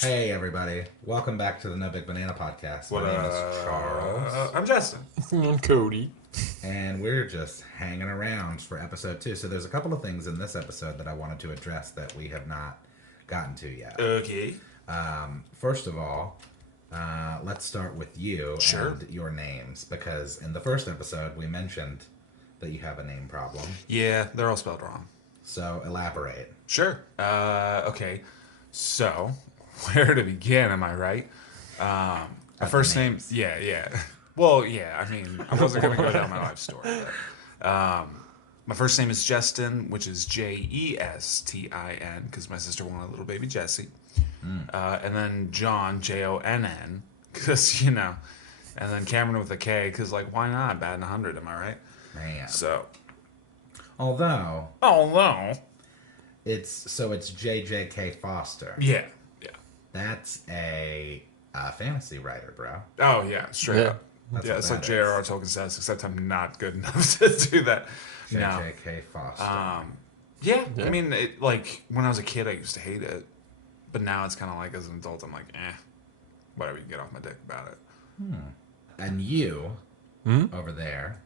Hey everybody, welcome back to the No Big Banana Podcast. My name is Charles, I'm Justin. And Cody. and we're just hanging around for episode 2. So there's a couple of things in this episode that I wanted to address that we have not gotten to yet. Okay. First of all, let's start with you Sure. and your names, because in the first episode we mentioned that you have a name problem. Yeah, they're all spelled wrong. So elaborate. Sure. Okay. So, where to begin? Am I right? My first name. names. Yeah. Well, yeah. I mean, I wasn't gonna go down my life story. But, my first name is Justin, which is Jestin, because my sister wanted a little baby Jesse. And then John, Jonn, because and then Cameron with a K, because why not? Batting 100, am I right? Man. So, Although no. it's JJK Foster. Yeah. That's a fantasy writer, bro. Oh yeah, straight Yeah. up. That's Yeah, what it's like that J.R.R. Tolkien says, except I'm not good enough to do that. No. JJK Foster. Yeah, Yeah. I mean, when I was a kid, I used to hate it, but now it's kind of like as an adult, I'm like, whatever. You can get off my dick about it. And you, over there,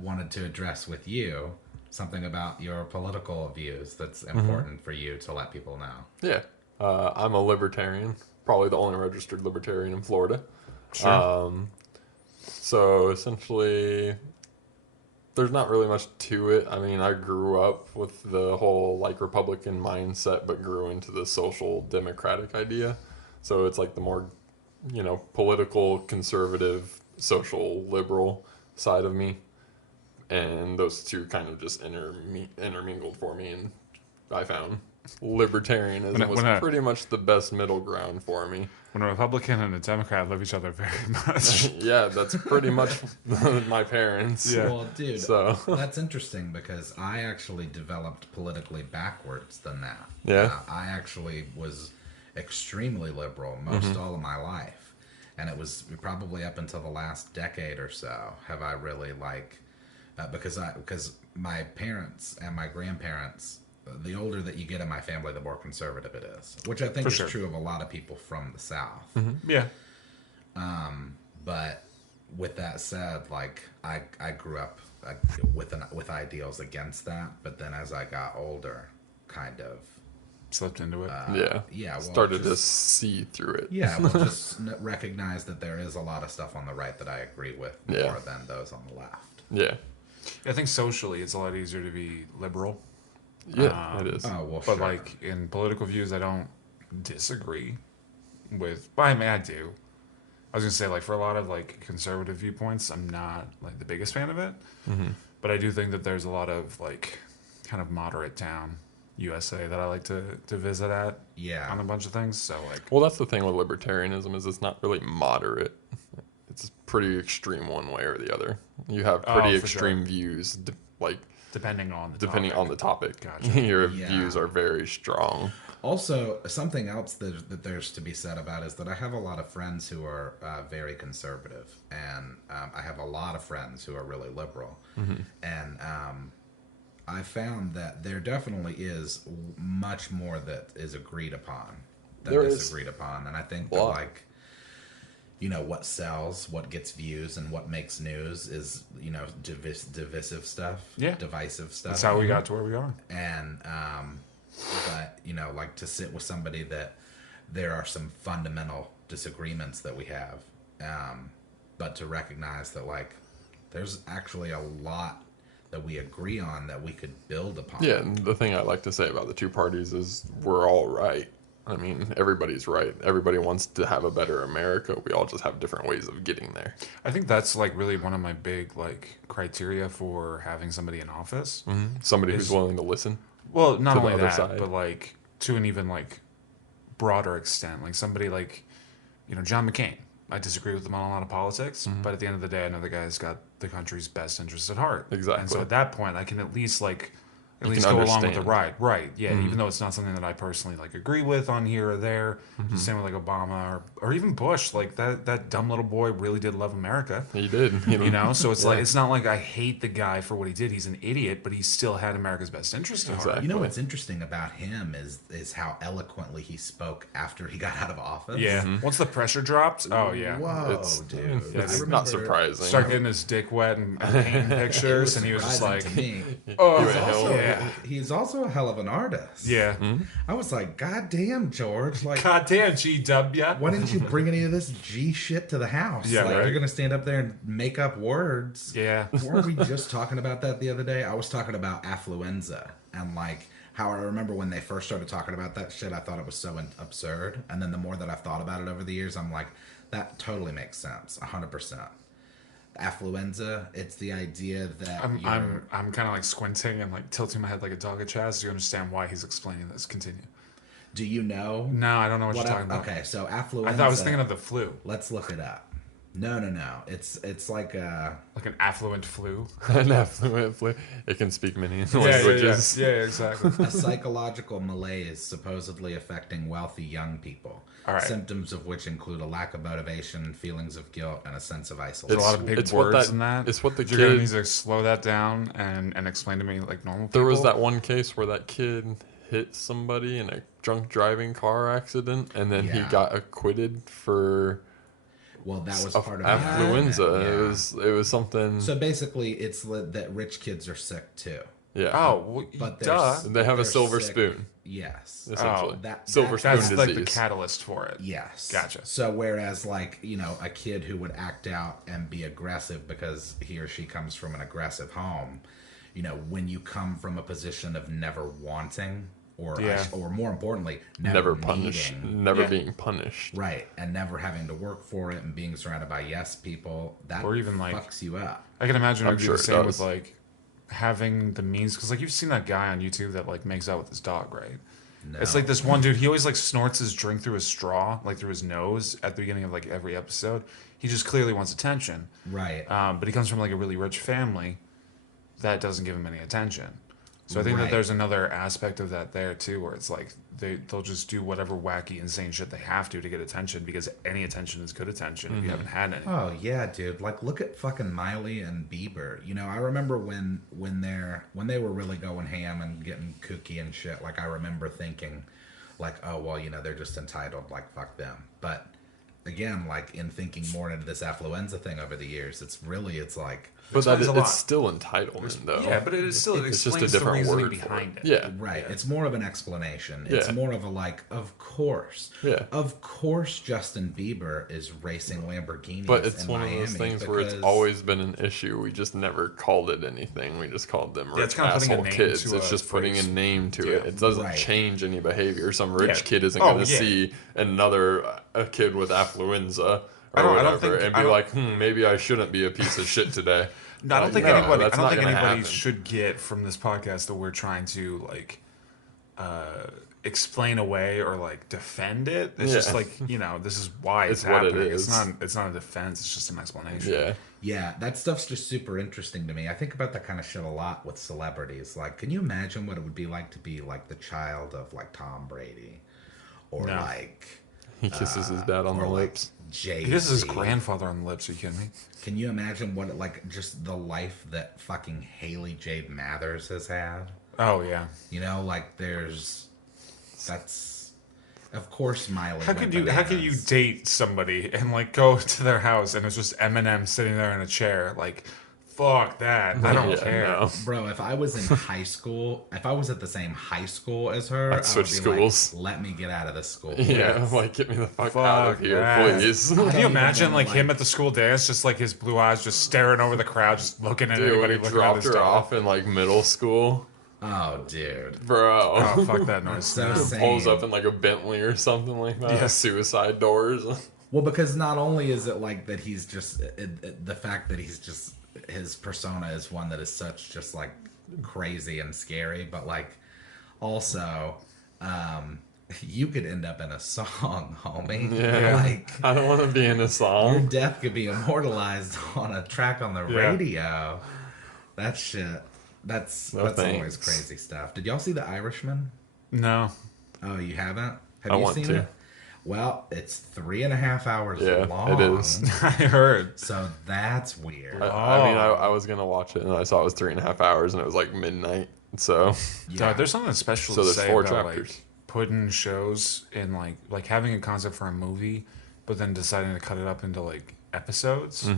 wanted to address with you something about your political views that's important for you to let people know. Yeah. I'm a libertarian. Probably the only registered libertarian in Florida. Sure. So essentially, there's not really much to it. I mean, I grew up with the whole Republican mindset, but grew into the social democratic idea. So it's like the more, political, conservative, social liberal side of me. And those two kind of just intermingled for me, and I found libertarianism was pretty much the best middle ground for me. When a Republican and a Democrat love each other very much. Yeah, that's pretty much my parents. Yeah. Well, dude, So that's interesting because I actually developed politically backwards than that. Yeah. I actually was extremely liberal most all of my life. And it was probably up until the last decade or so have I really because my parents and my grandparents, the older that you get in my family, the more conservative it is, which I think For is sure. true of a lot of people from the South. Yeah. But with that said, I grew up with ideals against that, but then as I got older, kind of Slipped into it. yeah, well, started to just, see through it. yeah, well, just recognize that there is a lot of stuff on the right that I agree with more Yeah. than those on the left. Yeah. I think socially, it's a lot easier to be liberal. Yeah, it is. Oh well, But sure. in political views, I don't disagree with. Well, I mean, I do. I was gonna say for a lot of conservative viewpoints, I'm not the biggest fan of it. But I do think that there's a lot of kind of moderate town USA that I like to visit at Yeah. on a bunch of things. So Well, that's the thing with libertarianism is it's not really moderate. It's pretty extreme one way or the other. You have pretty for extreme views, depending on the depending topic. on the topic. Gotcha. Your Yeah. views are very strong. Also, something else that there's to be said about is that I have a lot of friends who are very conservative, and I have a lot of friends who are really liberal. And I found that there definitely is much more that is agreed upon than There is disagreed upon. And I think a that, lot. what sells, what gets views, and what makes news is, divisive stuff. Yeah. Divisive stuff. That's how we got to where we are. And but to sit with somebody that there are some fundamental disagreements that we have, but to recognize that there's actually a lot that we agree on that we could build upon. Yeah, and the thing I like to say about the two parties is we're all right. I mean, everybody's right. Everybody wants to have a better America. We all just have different ways of getting there. I think that's really one of my big criteria for having somebody in office. Somebody Is- who's willing to listen. Well, not To the only other that, side. but to an even broader extent. Somebody John McCain. I disagree with him on a lot of politics, but at the end of the day, I know the guy's got the country's best interests at heart. And so Exactly. at that point, I can at least at least go along with the ride. Right, yeah, even though it's not something that I personally like agree with on here or there. Same with like Obama or even Bush. Like that dumb little boy really did love America. He did. You know, so it's like it's not like I hate the guy for what he did. He's an idiot, but he still had America's best interest at heart. You know what's interesting about him is how eloquently he spoke after he got out of office. Yeah. Once the pressure dropped, oh yeah. Whoa, dude. It's not surprising. Start getting his dick wet and painting pictures, and he was just like, to me. oh, He's also a hell of an artist. yeah. I was like, God damn, George. Like, Goddamn, GW. why didn't you bring any of this G shit to the house? Yeah, like, right. You're going to stand up there and make up words. Yeah. Weren't we just talking about that the other day? I was talking about affluenza and like how I remember when they first started talking about that shit, I thought it was so absurd. And then the more that I've thought about it over the years, I'm like, that totally makes sense. 100%. Affluenza, it's the idea that I'm kind of like squinting and like tilting my head like a dog at Chaz. Do you understand why he's explaining this? Continue. Do you know? No, I don't know what you're talking about. Okay, so affluenza. I thought I was thinking of the flu. Let's look it up. No. It's like a... Like an affluent flu. An affluent flu. It can speak many languages. Yeah, exactly. a psychological malaise supposedly affecting wealthy young people. All right. Symptoms of which include a lack of motivation, feelings of guilt, and a sense of isolation. There's a lot of big words in that. It's what the You're gonna kid... need to slow that down and explain to me like normal people. There was that one case where that kid hit somebody in a drunk driving car accident, and then he got acquitted for... Well, that was part of affluenza. Yeah. It was something... So basically, it's that rich kids are sick too. Yeah. Oh, well, But duh. They have a silver sick. spoon. Yes. Essentially. Silver spoon That's disease. like the catalyst for it. Yes. Gotcha. So whereas like, you know, a kid who would act out and be aggressive because he or she comes from an aggressive home, you know, when you come from a position of never wanting or more importantly, never punished, needing, never being punished. right, and never having to work for it and being surrounded by yes people, that Or even, like, fucks you up. I can imagine it I'm would be sure the it same does. with like having the means, because like you've seen that guy on YouTube that like makes out with his dog, right? No. It's like this one dude. He always like snorts his drink through his straw, like through his nose at the beginning of like every episode. He just clearly wants attention. Right. But he comes from like a really rich family that doesn't give him any attention. So I think that Right. there's another aspect of that there too, where it's like they'll just do whatever wacky, insane shit they have to get attention, because any attention is good attention if you haven't had any. Oh yeah, dude. Like look at fucking Miley and Bieber. You know, I remember when they were really going ham and getting kooky and shit. Like I remember thinking, like, oh well, you know, they're just entitled. Like fuck them. But again, like in thinking more into this affluenza thing over the years, it's like. But explains a lot. it's still entitlement, though. Yeah, but it is still It's just a explains the different reasoning word for behind it. Yeah. Right. It's more of an explanation. It's Yeah. more of a like, of course. Yeah. Of course Justin Bieber is racing Lamborghinis. But it's in one Miami of those things where it's because- always been an issue. We just never called it anything. We just called them Yeah, it's rich kinda putting a asshole name kids. to It's a just putting a phrase. name to Yeah. it. It doesn't Right. change any behavior. Some rich Yeah. kid isn't Oh, going to yeah. see a kid with affluenza I or don't whatever think- and I be don't- like, maybe I shouldn't be a piece of shit today. No, I don't think No, anybody. I that's don't not think gonna anybody happen. should get from this podcast that we're trying to like explain away or like defend it. It's just Yeah. like, you know, this is why it's, It's what it happening. is. It's not a defense. It's just an explanation. Yeah. Yeah, that stuff's just super interesting to me. I think about that kind of shit a lot with celebrities. Like, can you imagine what it would be like to be like the child of like Tom Brady, or No. like He kisses his dad on or the like lips. Jay-Z? This is his grandfather on the lips. Are you kidding me? Can you imagine what like just the life that fucking Haley Jade Mathers has had? Oh yeah. You know, like that's of course Miley. How went could you bananas. date somebody and like go to their house and it's just Eminem sitting there in a chair? Like, fuck that. I don't Yeah, care. no. Bro, if I was in high school, if I was at the same high school as her, I'd I would switch be schools. like, let me get out of this school. Yeah, like get me the fuck out of Fuck here, that. please. Can you even imagine know, like him like- at the school dance, just like his blue eyes just staring over the crowd, just looking at Dude, when everybody he looking at dropped his her dog. off in like middle school, Oh, dude. bro. Oh, fuck that noise. So Pulls insane. up in like a Bentley or something like that. Yeah. Suicide doors. Well, because not only is it like that he's just the fact that he's just his persona is one that is such just like crazy and scary, but like also you could end up in a song, homie. Yeah. Like I don't want to be in a your song. death could be immortalized on a track on the Yeah. radio. That shit. That's No, always thanks. crazy stuff. Did y'all see The Irishman? No. Oh, you haven't? Have I you want seen to. it? Well, it's 3.5 hours Yeah, long. it is. I heard. So that's weird. I was gonna watch it and I saw it was 3.5 hours and it was like midnight. So God, there's something special So to there's say 4 about chapters. like putting shows in like having a concept for a movie, but then deciding to cut it up into like episodes.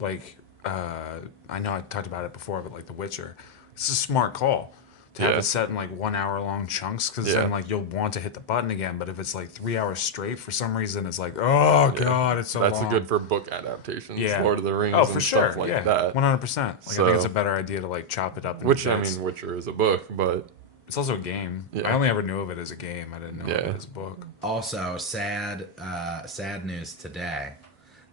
Like I know I talked about it before, but like The Witcher, it's a smart call to have Yeah. it set in like 1 hour long chunks because Yeah. then like you'll want to hit the button again. But if it's like 3 hours straight, for some reason it's like, oh god, it's so that's long. good for book adaptations. Yeah. Lord of the Rings Oh, and for sure. stuff like yeah, that. 100%. Like I So- think it's a better idea to like chop it up. Into Which I bits. mean, Witcher is a book, but It's also a game. Yeah. I only ever knew of it as a game. I didn't know of Yeah. it as a book. Also, sad news today.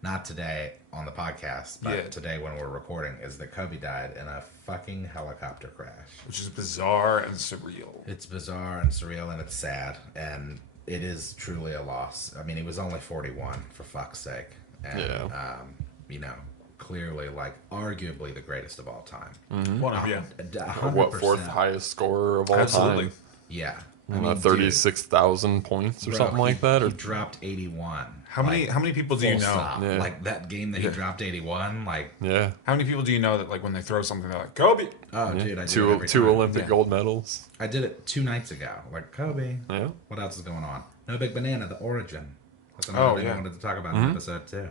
Not today on the podcast, but Yeah. today when we're recording, is that Kobe died in a fucking helicopter crash. Which is bizarre and surreal. It's bizarre and surreal, and it's sad, and it is truly a loss. I mean, he was only 41, for fuck's sake. And, Yeah. you know, clearly, like, arguably the greatest of all time. One of you. 100%. what 4th highest scorer of all Absolutely. time? Yeah. I I mean, 36,000 points or dude, something bro, like that. He Or dropped 81. How many people do you know? Full stop. Yeah. Like, that game that he dropped 81, like, yeah, How many people do you know that like when they throw something they're like Kobe? oh, dude, I did it two every two time. Olympic Yeah. gold medals. I did it 2 nights ago. Like, Kobe. Yeah, What else is going on? No Big Banana, the origin. That's another thing I wanted to talk about in episode 2.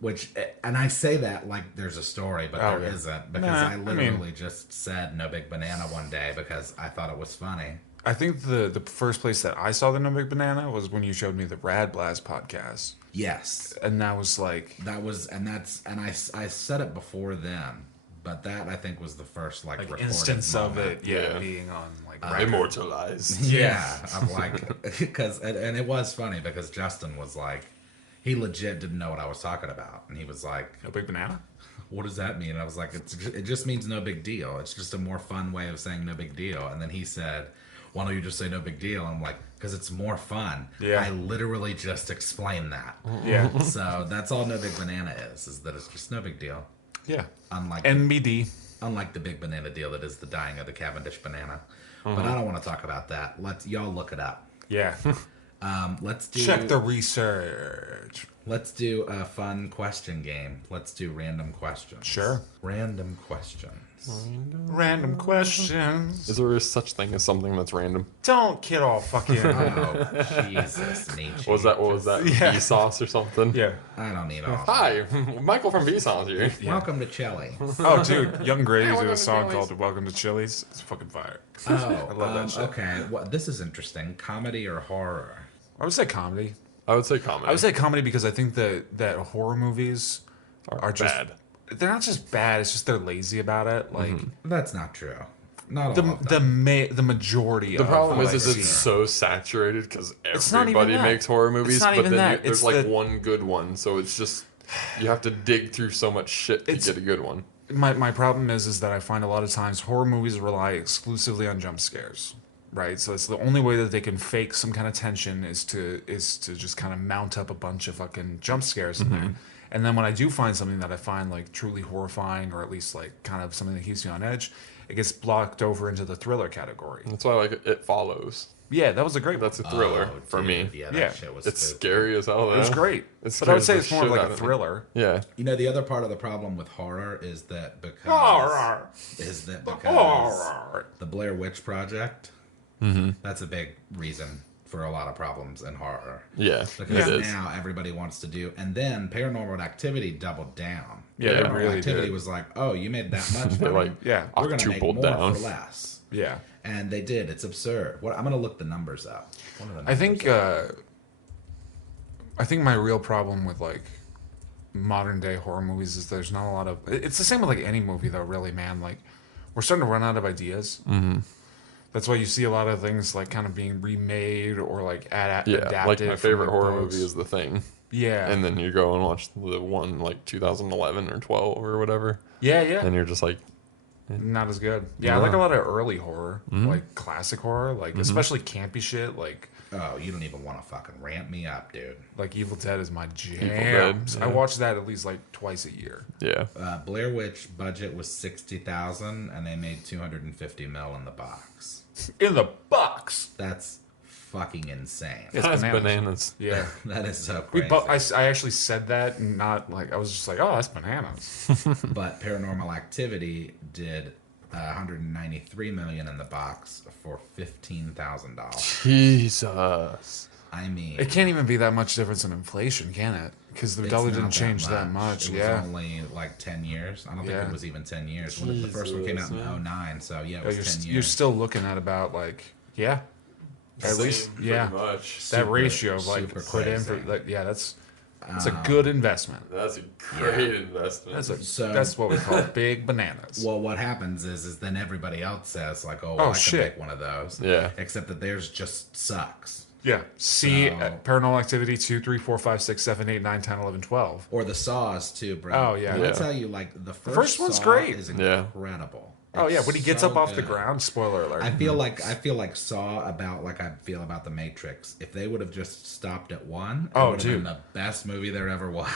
Which, and I say that like there's a story, but there yeah. isn't, because Nah, I I literally mean- just said No Big Banana one day because I thought it was funny. I think the first place that I saw the No Big Banana was when you showed me the Rad Blast podcast, Yes, and that was like that was, and I said it before then, but that I think was the first like recorded instance of moment. it, yeah, Yeah. being on like record. immortalized. Yeah, I'm like, because and it was funny because Justin was like, he legit didn't know what I was talking about, and he was like, No Big Banana. what does that mean? And I was like, it just means no big deal. It's just a more fun way of saying no big deal. And then he said, why don't you just say no big deal? And I'm like, because it's more fun. Yeah. I literally just explained that. Yeah, So that's all no big banana is that it's just no big deal. yeah. Unlike NBD. unlike the big banana deal that is the dying of the Cavendish banana. But I don't want to talk about that. Y'all look it up. Yeah. Let's do Check the research. Let's do a fun question game. Let's do random questions. Sure. Random questions. Random questions. Is there such thing as something that's random? Don't get all fucking. Oh, Jesus, Nietzsche. What was that? Yeah. Vsauce or something? Yeah. I don't need all. Hi, Michael from Vsauce here. Welcome to Chile. Oh, dude, Young Grady did welcome a to song Chili's. called "Welcome to Chili's." It's fucking fire. Oh, I love that shit. okay. Well, this is interesting. Comedy or horror? I would say comedy. I would say comedy. I would say comedy because I think that horror movies are just bad. They're not just bad. It's just they're lazy about it. Like That's not true. Not the all of them. the majority. The of problem what is I it's see. so saturated because not even everybody that. makes horror It's movies, not but even then that. there's It's like the- one good one, so it's just you have to dig through so much shit to It's- get a good one. My problem is that I find a lot of times horror movies rely exclusively on jump scares, right? So it's the only way that they can fake some kind of tension is to just kind of mount up a bunch of fucking jump scares in there. And then when I do find something that I find like truly horrifying, or at least like kind of something that keeps me on edge, it gets blocked over into the thriller category. That's why I like It Follows. Yeah, that was a great one. That's a thriller Oh, for dude, me. Yeah, that Yeah. shit was It's spooky. scary as hell. It was though. great. It But I would scares say the it's more shit like out a of me. thriller. Yeah. You know, the other part of the problem with horror is that because Horror. Horror. the Blair Witch Project, that's a big reason for a lot of problems in horror. Yeah. Because It is. now everybody wants to do, and then Paranormal Activity doubled down. Yeah, they Paranormal really Activity did. was like, oh, you made that much They're money? like, Yeah. We're going to make more octupled down. for less. Yeah. And they did. It's absurd. What I'm going to look the numbers up. What are the I numbers think up? I think my real problem with like modern day horror movies is there's not a lot of. It's the same with like any movie though, really, man. Like we're starting to run out of ideas. Mm-hmm. That's why you see a lot of things like kind of being remade or like Yeah. adapted. Like my from, favorite like, horror books. movie is The Thing. Yeah. And then you go and watch the one like 2011 or 12 or whatever. yeah, yeah. And you're just like, Not as good. Yeah, I like a lot of early horror, like classic horror, like especially campy shit, like Oh, you don't even want to fucking ramp me up, dude. Like Evil Dead is my jam. Dead, yeah. I watch that at least like twice a year. Yeah. Blair Witch budget was 60,000, and they made 250 mil in the box. In the box. That's fucking insane. It's That's bananas. bananas. Yeah. That is so We crazy. I actually said that, and not like I was just like, oh, that's bananas. But Paranormal Activity did 193 million in the box for $15,000. Jesus. I mean, It can't even be that much difference in inflation, can it? Because the it's dollar not didn't change that much. It was Yeah. only like 10 years. I don't think Yeah. it was even 10 years. When the first one came out in Jesus, 09, so yeah, it Yeah, was you're, 10 years. you're still looking at about like, yeah, at least, Pretty yeah, much. that Super- ratio of like super put in for crazy. like, yeah, that's a good investment. That's a great investment. That's what we call big bananas. Well, what happens is then everybody else says like, oh, Oh, well, I shit. can make one of those. Yeah. Except that theirs just sucks. Yeah. See, So- Paranormal Activity 2, 3, 4, 5, 6, 7, 8, 9, 10, 11, 12. Or the Saws too, bro. Oh, yeah. When I Yeah. tell you, like the first one's Saw great. is Yeah. incredible. Oh yeah, It's when he gets so up off the good. ground. Spoiler alert. I feel like Saw about like I feel about the Matrix. If they would have just stopped at one, it Oh, would have been dude. the best movie there ever was.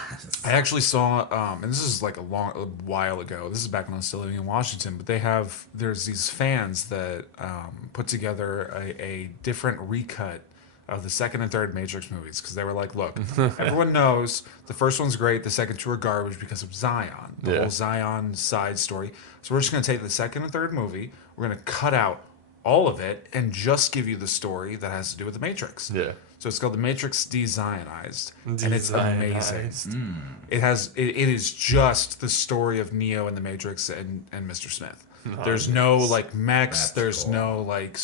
I actually saw, and this is like a while ago. This is back when I was still living in Washington. But there's these fans that put together a different recut of the second and third Matrix movies because they were like, look, everyone knows the first one's great, the second two are garbage because of Zion, the whole Zion side story. So we're just going to take the second and third movie, we're going to cut out all of it and just give you the story that has to do with the Matrix. Yeah. So it's called The Matrix Dezionized, and it's amazing. Dezionized. It is just the story of Neo and the Matrix and Mr. Smith. There's no like mechs. That's There's cool. no like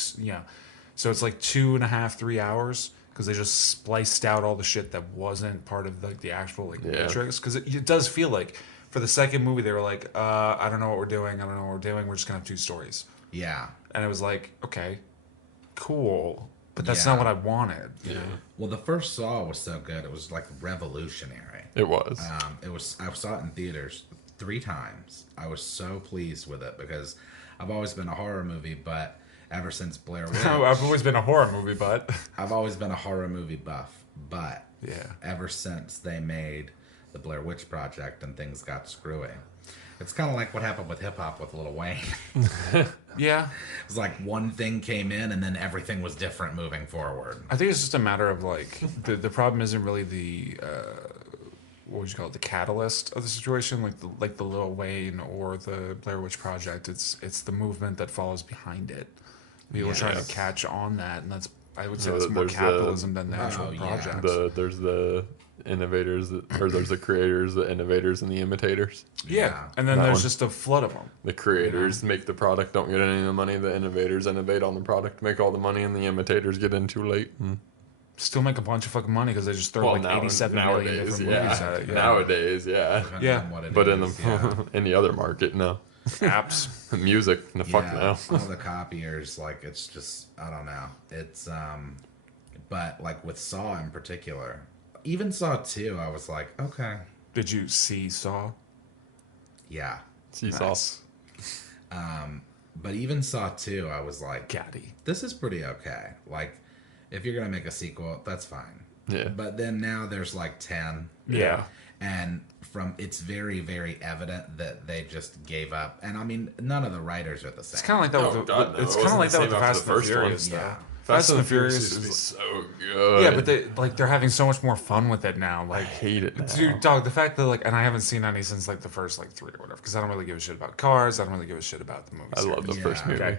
So it's like 2.5, 3 hours because they just spliced out all the shit that wasn't part of the actual like Matrix. Because it does feel like for the second movie they were like, I don't know what we're doing. We're just gonna have two stories. Yeah. And it was like, okay, cool, but that's Yeah. not what I wanted. You know? Well, the first Saw was so good; it was like revolutionary. It was. I saw it in theaters 3 times. I was so pleased with it because I've always been a horror movie, but ever since Blair Witch, I've always been a horror movie, but I've always been a horror movie buff. But yeah. ever since they made the Blair Witch Project and things got screwy, it's kind of like what happened with hip hop with Lil Wayne. Yeah. It's like one thing came in and then everything was different moving forward. I think it's just a matter of like the problem isn't really the what would you call it, the catalyst of the situation, like the Lil Wayne or the Blair Witch Project. It's the movement that follows behind it. People are trying to catch on that, and that's I would say So that's more there's capitalism than the actual Oh, yeah. project. There's the innovators, there's the creators, the innovators, and the imitators. Yeah, and then That there's one. just a flood of them. The creators make the product, don't get any of the money. The innovators innovate on the product, make all the money, and the imitators get in too late. Still make a bunch of fucking money because they just throw like 87 million different movies at it. Yeah. Nowadays, yeah. Depending Yeah. on what it But in is, the yeah. in the other market, no. Apps. Music, the fuck no. all the copiers, like it's just I don't know. It's but like with Saw in particular, even Saw 2, I was like, okay, Did you see Saw? yeah. Seesaw. Nice. But even Saw 2, I was like, Gaddy. this is pretty okay. Like, if you're gonna make a sequel, that's fine. Yeah. But then now there's like 10. Yeah. And it's very, very evident that they just gave up. And I mean, none of the writers are the same. It's kind of like that. Oh, with God, the, no. it's It kind of wasn't like the that with the same after Fast the and first one. Furious, though. Yeah. Fast and the Furious Furious used to be is so good. yeah, but they're having so much more fun with it now. I Like, hate it now. dude, dog, the fact that like, and I haven't seen any since like the first like 3 or whatever, because I don't really give a shit about cars. I don't really give a shit about the movies. I love the first movie. Okay.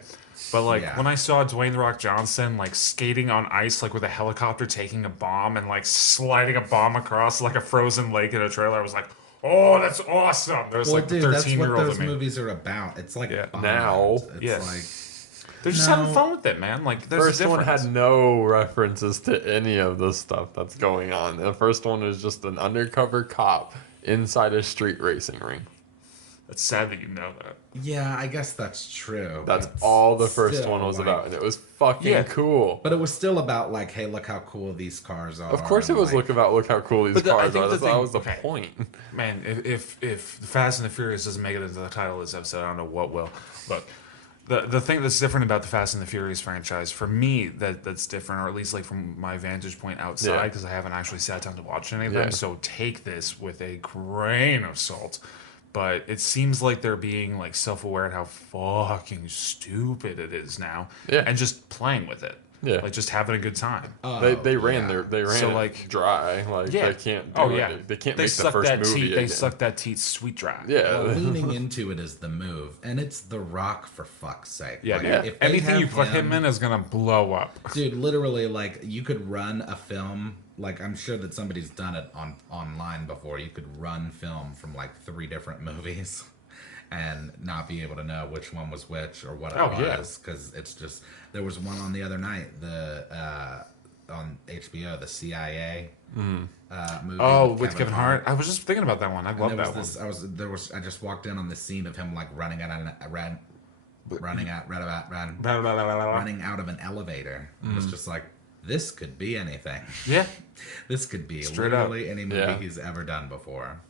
But like Yeah. when I saw Dwayne the Rock Johnson like skating on ice like with a helicopter taking a bomb and like sliding a bomb across like a frozen lake in a trailer, I was like, oh, that's awesome. There's well, like the dude, that's 13-year-old what those in me. movies are about. It's like Yeah. Bond. Now, it's yes. like They're just No. having fun with it, man. Like there's First a one difference. had no references to any of the stuff that's going on. The first one is just an undercover cop inside a street racing ring. It's sad that you know that. yeah, I guess that's true. That's but all the first still, one was like- about, and it was fucking Yeah. cool. But it was still about like, hey, look how cool these cars are. Of course, it and, was like, look how cool these But I cars think are. the That was the thing- okay. point. Man, if the Fast and the Furious doesn't make it into the title of this episode, I don't know what will. Look, The thing that's different about the Fast and the Furious franchise, for me, that's different, or at least like from my vantage point outside, because I haven't actually sat down to watch any of them. So take this with a grain of salt. But it seems like they're being like self-aware at how fucking stupid it is now, and just playing with it. Yeah, like just having a good time. They ran so, it like, dry. Like they can't do it. They can't make the first movie again. They suck that teat sweet dry. Yeah, well, leaning into it is the move, and it's The Rock, for fuck's sake. Yeah, like, if anything you put him in is gonna blow up. Dude, literally, like you could run a film. Like I'm sure that somebody's done it online before. You could run film from like 3 different movies, and not be able to know which one was which or what it was, because it's just. There was one on the other night, on HBO, the CIA movie. Oh, with Kevin Hart. I was just thinking about that one. I love that one. I just walked in on the scene of him like running out of an elevator. It was just like, this could be anything. Yeah, this could be literally any movie he's ever done before.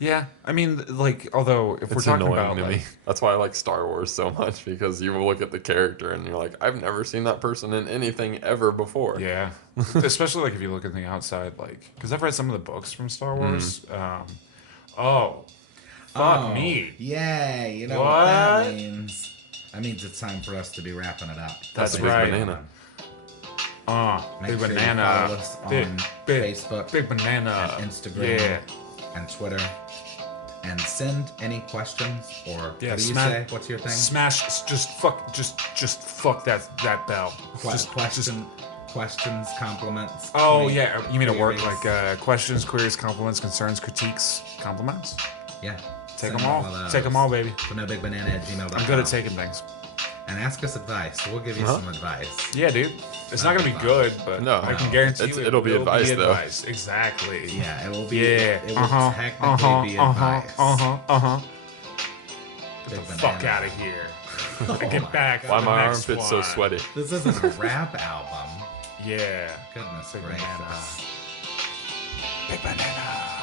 Yeah, I mean, like, although if we're talking about, to me. That's why I like Star Wars so much, because you look at the character and you're like, I've never seen that person in anything ever before. Yeah, especially like if you look at the outside, like, because I've read some of the books from Star Wars. Fuck me. Yeah, you know what that means? That means it's time for us to be wrapping it up. That's right. Banana. Big banana. Follow us on Facebook, Big banana, and Instagram, and Twitter. And send any questions or what do you say? What's your thing? Just fuck that bell. Questions, compliments. Oh yeah, you mean at work, like questions, queries, compliments, concerns, critiques, compliments. Yeah, take them all. Take them all, baby. So nobigbanana@gmail.com. I'm good at taking things. And ask us advice. We'll give you some advice. Yeah, dude. It's not gonna be good, but I can guarantee you it'll be advice, though. Exactly. Yeah, it will be. Yeah. It will technically be advice. Get the fuck out of here. Get back. Why my armpit's so sweaty? This isn't a rap album. Yeah. Goodness gracious. Big banana.